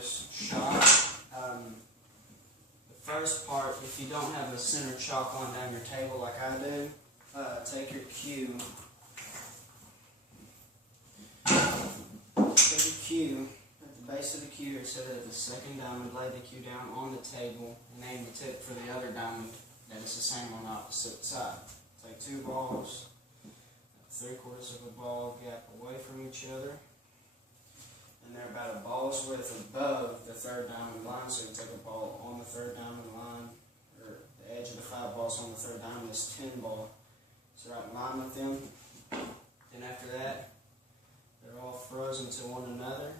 this shot. The first part, if you don't have a center chalk on down your table like I do, take your cue. Take your cue at the base of the cue, or set it at the second diamond, lay the cue down on the table, and aim the tip for the other diamond that is the same on the opposite side. Take 2 balls, 3/4 of a ball gap away from each other, and they're about a ball's width above the third diamond line, so you take a ball on the third diamond line, or the edge of the 5 balls on the third diamond is 10 ball. So right in line with them. Then after that, they're all frozen to one another,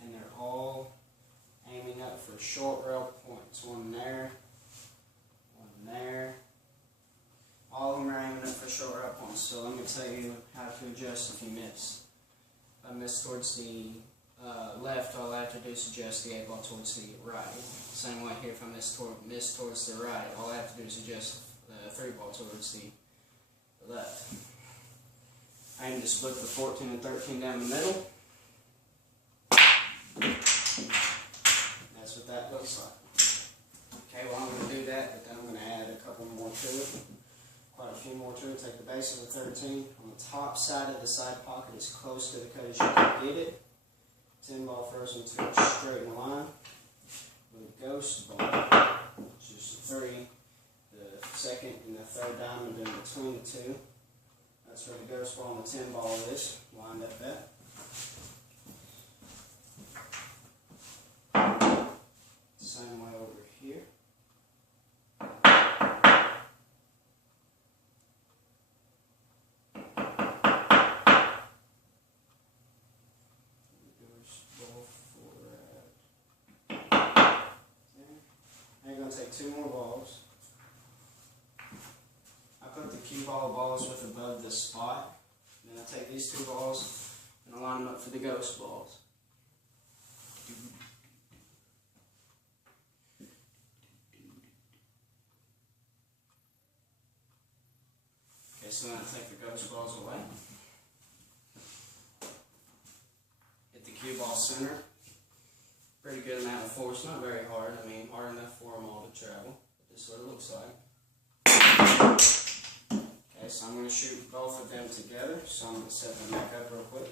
and they're all aiming up for short rail points. One there, one there. All of them are aiming up for short rail points. So let me tell you how to adjust if you miss. If I miss towards the left, all I have to do is adjust the 8 ball towards the right. Same way here, if I miss towards the right, all I have to do is adjust the 3 ball towards the left. I aim to split the 14 and 13 down the middle. That's what that looks like. Okay, well I'm going to do that, but then I'm going to add a couple more to it. Quite a few more to it. Take the base of the 13. On the top side of the side pocket, as close to the cut as you can get it. 10 ball frozen to a straight line. With a ghost ball, which is 3, the second and the third diamond in between the 2. That's where the ghost ball and the 10 ball is, lined up at. Same way over here. Now you're going to take 2 more balls. I put the cue ball balls with above this spot. Then I take these 2 balls and I line them up for the ghost balls. Okay, so then I take the ghost balls away. Hit the cue ball center. Pretty good amount of force, not very hard. I mean, hard enough for them all to travel. But this is what it looks like. Okay, so I'm going to shoot both of them together. So I'm going to set them back up real quick.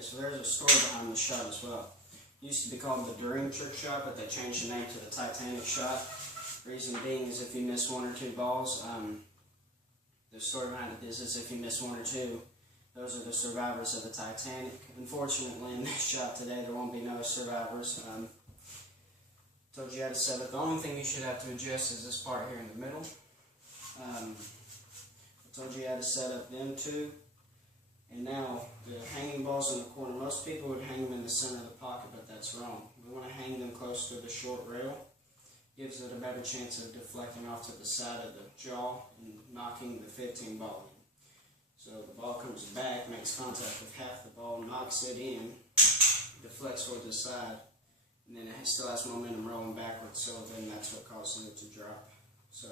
So there's a story behind the shot as well. It used to be called the Tricshot, but they changed the name to the Titanic shot. Reason being is if you miss 1 or 2 balls, the story behind it is if you miss 1 or 2, those are the survivors of the Titanic. Unfortunately, in this shot today, there won't be no survivors. Told you how to set up. The only thing you should have to adjust is this part here in the middle. I told you how to set up them 2. And now, the hanging balls in the corner, most people would hang them in the center of the pocket, but that's wrong. We want to hang them close to the short rail. Gives it a better chance of deflecting off to the side of the jaw and knocking the 15 ball in. So the ball comes back, makes contact with half the ball, knocks it in, deflects toward the side, and then it still has momentum rolling backwards, so then that's what causes it to drop. So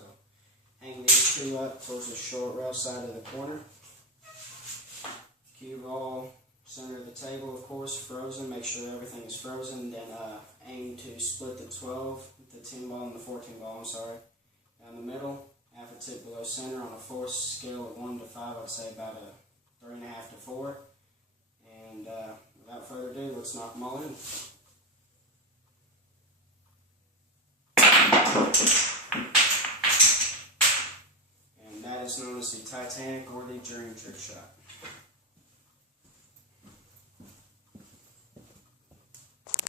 hang these 2 up towards the short rail side of the corner. Cue ball, center of the table, of course, frozen. Make sure everything is frozen. Then aim to split the 12, the 10 ball and the 14 ball, I'm sorry, down the middle. Half a tip below center on a force scale of 1 to 5, I'd say about a 3.5 to 4. And without further ado, let's knock them all in. And that is known as the Titanic or the Dream Trick Shot.